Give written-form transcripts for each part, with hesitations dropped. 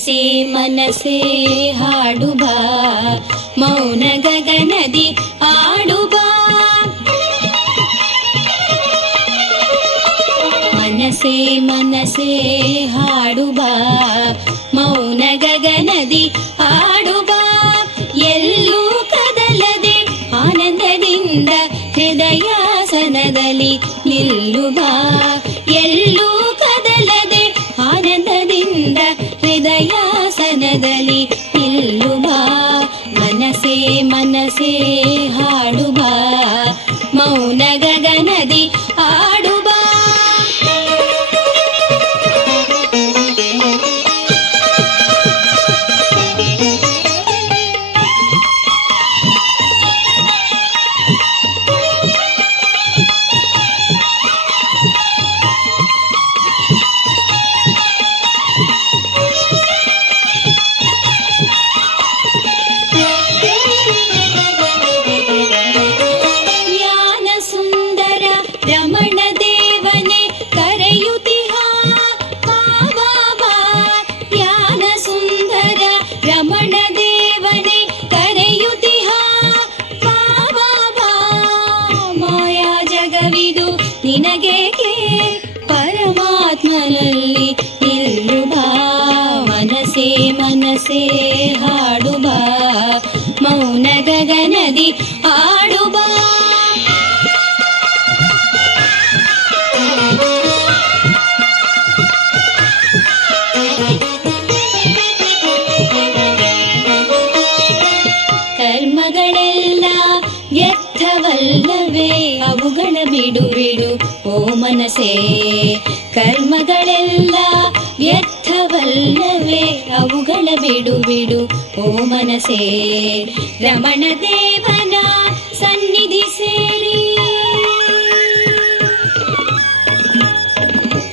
ಮನಸೇ ಮನಸೇ ಹಾಡು ಬಾ, ಮೌನ ಗಗನದಿ ಆಡು ಬಾ. ಮನಸೇ ಮನಸೇ ಹಾಡು ಬಾ, ಮೌನ ಗಗನದಿ ಆಡು ಬಾ. ಎಲ್ಲೂ ಕದಲದೆ ಆನಂದದಿಂದ ಹೃದಯಾಸನದಲ್ಲಿ ನಿಲ್ಲು ಬಾ. ಎಲ್ಲೂ ಕದಲದೆ ಆನಂದದಿಂದ ಹೃದಯಾಸನದಲ್ಲಿ ನಿಲ್ಲು ಬಾ. ಮನಸೇ ಮನಸೇ ಹಾಡು ಬಾ, ಮೌನ ಗಗನದಿ ಆಡು ಬಾ. ರಮಣ ದೇವನೇ ಕರೆಯುತ್ತಿಹ ಬಾಬಾ. ಜ್ಞಾನ ಸುಂದರ ರಮಣ ದೇವನೇ ಕರೆಯುತ್ತಿಹ ಬಾಬಾ. ಮಾಯಾ ಜಗವಿದು ನಿನಗೇಕೆ ಪರಮಾತ್ಮನಲ್ಲಿ ನಿಲ್ಲು ಬಾ. ಮನಸೇ ಮನಸೇ ಹಾಡು ಬಾ, ಮೌನ ಗಗನದಿ ಆಡು ಬಾ. ಕರ್ಮಗಳೆಲ್ಲ ವ್ಯರ್ಥವಲ್ಲವೇ ಅವುಗಳ ಬಿಡು ಬಿಡು ಓ ಮನಸೇ. ಕರ್ಮಗಳೆಲ್ಲ ವ್ಯರ್ಥವಲ್ಲವೇ ಅವುಗಳ ಬಿಡು ಬಿಡು ಓ ಮನಸೇ. ರಮಣ ದೇವನ ಸನ್ನಿಧಿ ಸೇರಿ,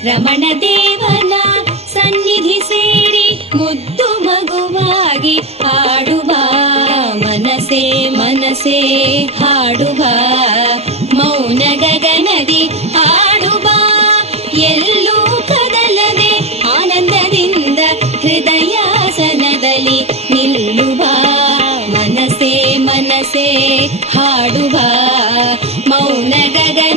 ರಮಣ ದೇವನ ಸನ್ನಿಧಿ ಸೇರಿ ಮುದ್ದು ಮಗುವಾಗಿ ಆಡುವ. ಮನಸೇ ಮನಸೇ ಹಾಡುವ, ಮೌನ ಗಗನದಿ ಆಡುವ. ಎಲ್ಲೂ ಕದಲದೆ ಆನಂದದಿಂದ ಹೃದಯಾಸನದಲ್ಲಿ ನಿಲ್ಲುವ. ಮನಸೇ ಮನಸೇ ಹಾಡುವ, ಮೌನ ಗಗನ